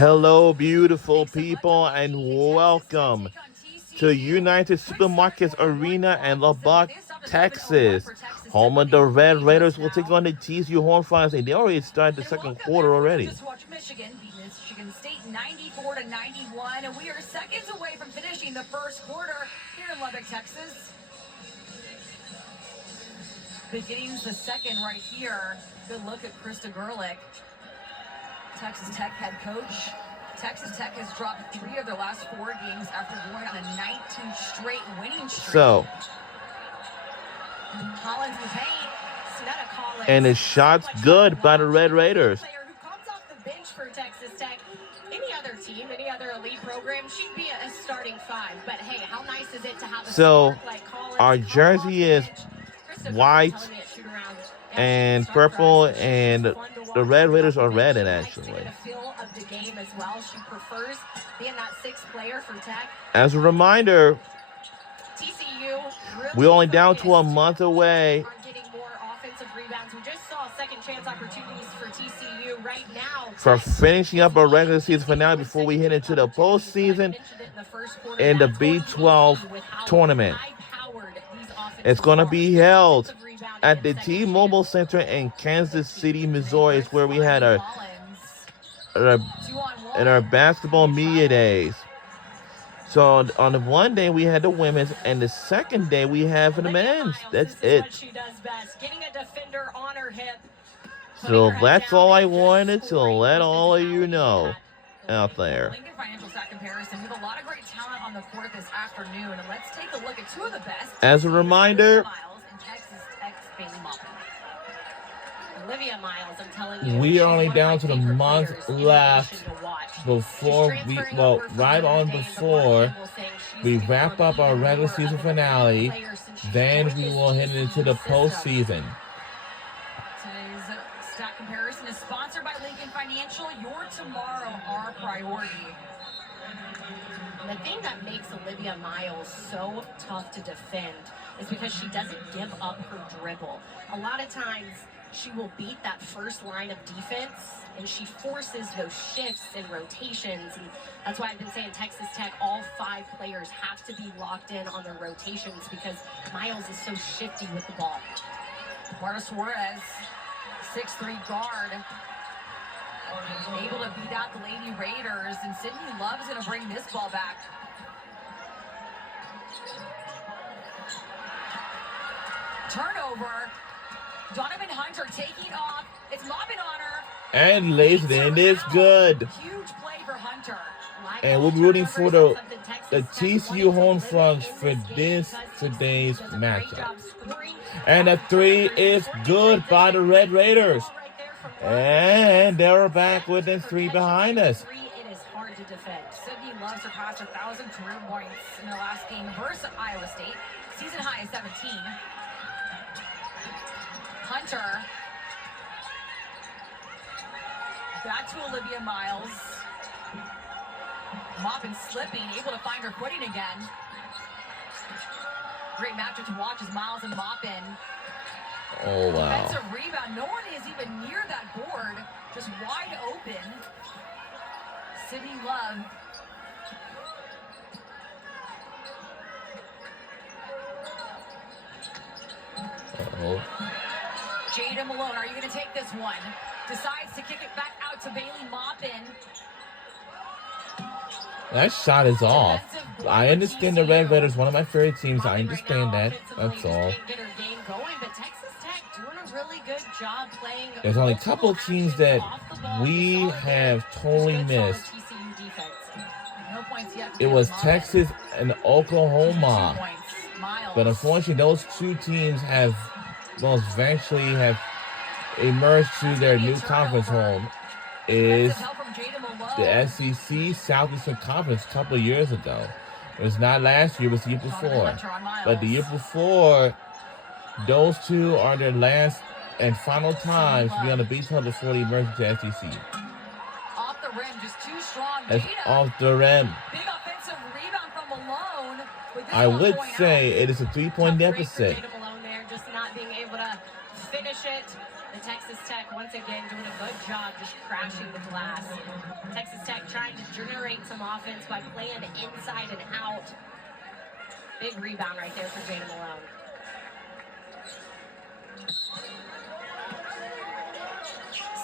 Hello, beautiful people, and welcome to United Supermarkets Arena in Lubbock, Texas. Home of the Red Raiders will take on the TCU Horned Frogs, and they already started the second quarter already. Just watch Michigan beat Michigan State 94-91, and we are seconds away from finishing the first quarter here in Lubbock, Texas. Beginnings the second right here. Good look at Krista Gerlich, Texas Tech head coach. Texas Tech has dropped 3 of their last 4 games after going on a 19 straight winning streak. So, Collins in the paint. Sonetta Collins. and his shot's good by the Red Raiders. Player who comes off the bench for Texas Tech. Any other team, any other elite program, she'd be a starting 5. But hey, how nice is it to have a So, spark like Collins? our jersey is white and purple, and the Red Raiders are red, and actually. As a reminder, we're only down to a month away for finishing up our regular season finale before we head into the postseason in the B12 tournament. It's going to be held at the T-Mobile Center in Kansas City, Missouri. It's where we had our basketball media days. So on the one day we had the women's, and the second day we have for the men's. That's it. So that's all I wanted to let all of you know out there. As a reminder, we are only down to the month left before we wrap up our regular season finale. Then we will head into the postseason. Today's stat comparison is sponsored by Lincoln Financial. Your tomorrow, our priority. And the thing that makes Olivia Miles so tough to defend is because she doesn't give up her dribble. A lot of times, she will beat that first line of defense, and she forces those shifts and rotations. And that's why I've been saying Texas Tech, all 5 players have to be locked in on their rotations because Miles is so shifty with the ball. Marta Suarez, 6'3" guard, able to beat out the Lady Raiders, and Sydney Love's going to bring this ball back. Turnover. Donovan Hunter taking off. It's mobbing on her. And lays it in. It's good. Huge play for Hunter. And we'll be rooting for the TCU Horned Frogs for today's matchup. And the 3 is good by the Red Raiders. And they're back with the 3 behind us. It is hard to defend. Sydney Love surpassed 1,000 career points in their last game versus Iowa State. Season high is 17. Hunter. Back to Olivia Miles. Maupin slipping, able to find her footing again. Great matchup to watch as Miles and Maupin. Oh, wow. Defensive rebound. No one is even near that board. Just wide open. Sydney Love. Uh-oh. Jada Malone, are you going to take this one? Decides to kick it back out to Bailey Maupin. That shot is off. I understand the Red Raiders, one of my favorite teams. I understand that. That's all. There's only a couple of teams that we have totally missed. It was Texas and Oklahoma. But unfortunately, those 2 teams have eventually have emerged to their new conference home. Is the SEC Southeastern Conference a couple of years ago. It was not last year, it was the year before. But the year before, those 2 are their last and final times to be on the B12 before they emerge to SEC. Off the rim, just too strong. That's off the rim. Big offensive rebound from Malone. I would say it is a 3-point deficit. Malone there, just not being able to finish it. The Texas Tech, once again, doing a good job just crashing the glass. Texas Tech trying to generate some offense by playing inside and out. Big rebound right there for Jada Malone.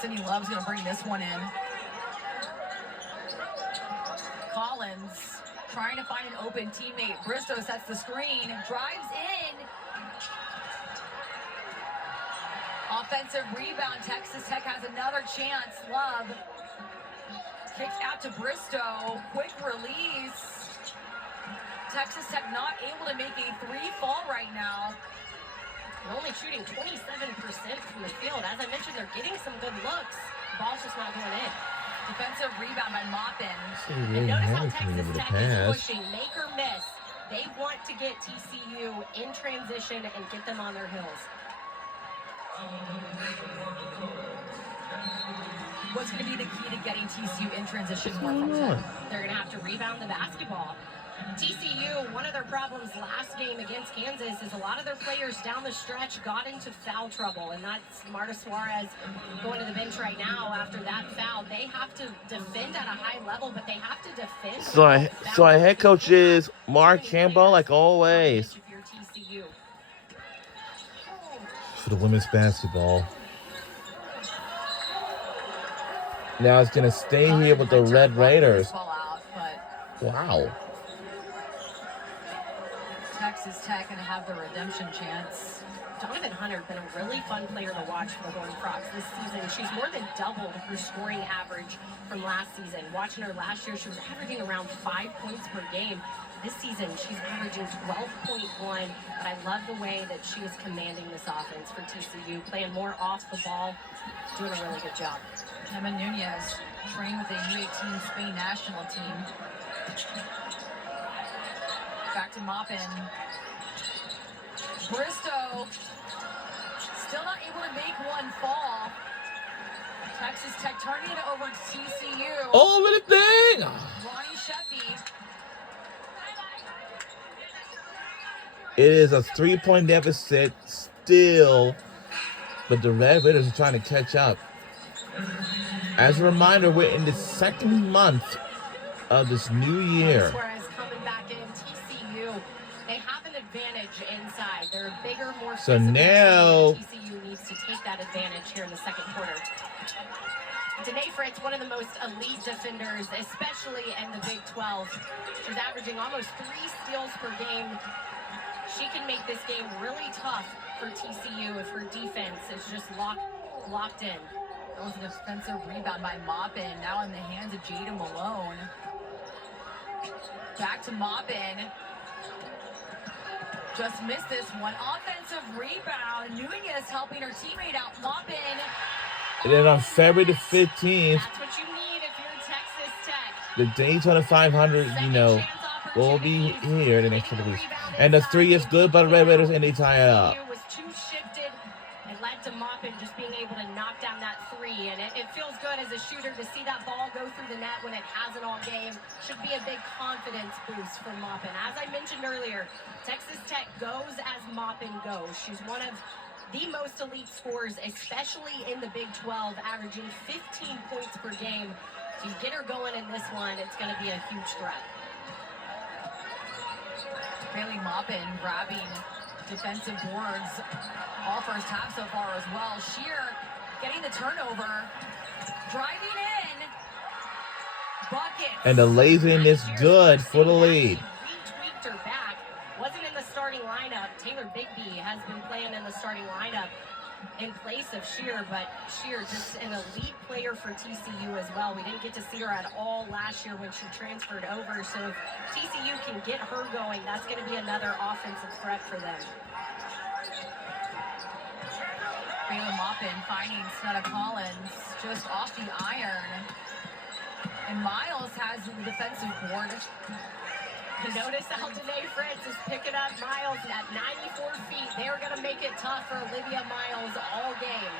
Sydney Love's going to bring this one in. Collins trying to find an open teammate. Bristow sets the screen, drives in. Offensive rebound. Texas Tech has another chance. Love kicks out to Bristow. Quick release. Texas Tech not able to make a three fall right now. They're only shooting 27% from the field. As I mentioned, they're getting some good looks. The ball's just not going in. Defensive rebound by Maupin. And notice how Texas Tech is pushing, make or miss. They want to get TCU in transition and get them on their heels. What's going to be the key to getting TCU in transition? They're going to have to rebound the basketball. TCU, one of their problems last game against Kansas is a lot of their players down the stretch got into foul trouble, and that's Marta Suarez going to the bench right now after that foul. They have to defend at a high level, but they have to defend. So our head coach is Mark Campbell, like always. For the women's basketball. Now it's going to stay here with the Red Raiders. Wow. Texas Tech going to have the redemption chance. Donovan Hunter been a really fun player to watch for the Horned Frogs this season. She's more than doubled her scoring average from last season. Watching her last year, she was averaging around 5 points per game. This season, she's averaging 12.1, but I love the way that she is commanding this offense for TCU, playing more off the ball, doing a really good job. Emma Nunez trained with the U18 Spain national team. Back to Maupin. Bristow still not able to make one fall. Texas Tech turning it over to TCU. Over the thing! Ronnie Sheppy. It is a 3-point deficit still, but the Red Raiders are trying to catch up. As a reminder, we're in the second month of this new year. Suarez coming back in. TCU, they have an advantage inside. They're bigger, more so physical. now TCU needs to take that advantage here in the second quarter. Danae Fritz, one of the most elite defenders, especially in the Big 12. She's averaging almost 3 steals per game. She can make this game really tough for TCU if her defense is just locked in. That was a defensive rebound by Maupin. Now in the hands of Jada Malone. Back to Maupin. Just missed this one. Offensive rebound. Nunez helping her teammate out. Maupin. And then on February the 15th, that's what you need if you're Texas Tech. the Daytona 500, will be here the next couple of weeks. And the 3 is good by the Red Raiders, and they tie it up. Was too shifted and led to Maupin just being able to knock down that 3. And it feels good as a shooter to see that ball go through the net when it hasn't all game. Should be a big confidence boost for Maupin. As I mentioned earlier, Texas Tech goes as Maupin goes. She's one of the most elite scorers, especially in the Big 12, averaging 15 points per game. So you get her going in this one, it's going to be a huge threat. Bailey Maupin grabbing defensive boards all first half so far as well. Shear getting the turnover, driving in, buckets. And the laying is good for the lead. Retweaked her back. Wasn't in the starting lineup. Taylor Bigby has been playing in the starting lineup in place of Shear, but Shear just an elite player for TCU as well. We didn't get to see her at all last year when she transferred over, so if TCU can get her going, that's going to be another offensive threat for them. Bailey Maupin finding Snetta Collins just off the iron. And Miles has the defensive board. Notice how Danae Fritz is picking up Miles at 94 feet. They're going to make it tough for Olivia Miles all game.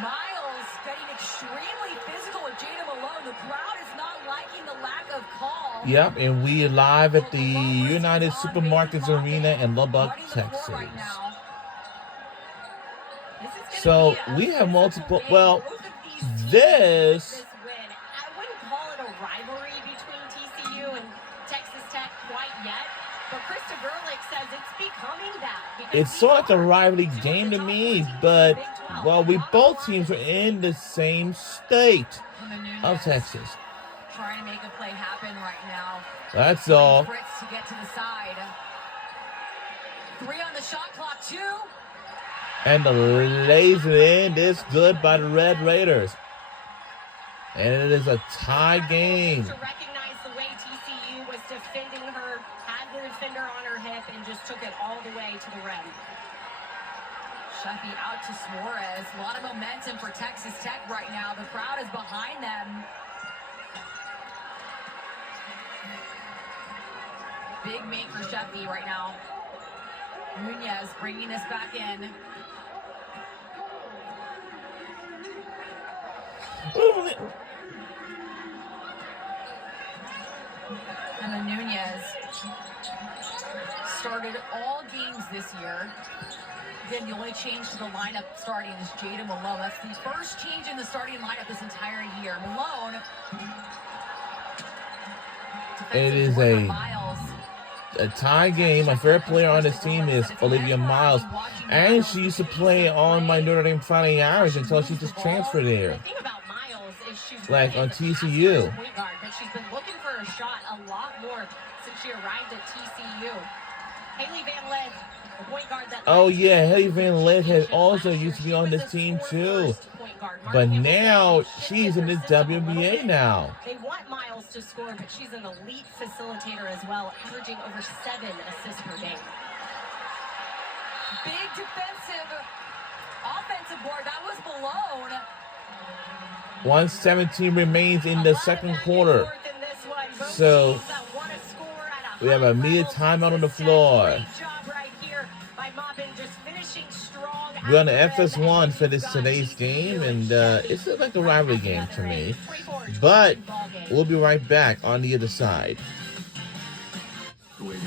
Miles getting extremely physical with Jada Malone. The crowd is not liking the lack of call. Yep, and we are live at the United Supermarkets Arena in Lubbock, Texas. So we have multiple. Well, this. win. I wouldn't call it a rivalry between TCU and Texas Tech quite yet, but Krista Gerlich says it's becoming that. It's sort of like a rivalry game to me, but well, we both teams are in the same state of Texas. Trying to make a play happen right now. That's all. Fritz to get to the side. 3 on the shot clock, 2. And the lays it in. This good by the Red Raiders. And it is a tie game. To recognize the way TCU was defending her, had the defender on her hip, and just took it all the way to the rim. Sheffy out to Suarez. A lot of momentum for Texas Tech right now. The crowd is behind them. Big make for Sheffy right now. Nunez bringing this back in. And then Nunez started all games this year. Again, the only change to the lineup starting is Jada Malone. That's the first change in the starting lineup this entire year. Malone. It is a tie game. My favorite player on this team is Olivia Miles. And she used to play on my Notre Dame Fighting Irish until she just transferred there. The thing about Miles is she's Like on TCU. Point guard, but she's been looking for a shot a lot more since she arrived at TCU. Haley Van Lith, the point guard that. Oh yeah, Haley Van Lith has also used to be on this team too. But now she's in the WNBA now. They want Miles to score, but she's an elite facilitator as well, averaging over 7 assists per game. Big defensive, offensive board. That was Malone. 1:17 remains in the second quarter. So we have a mid timeout on the floor. We're on the FS1 for today's game, and it's like a rivalry game to me. But we'll be right back on the other side.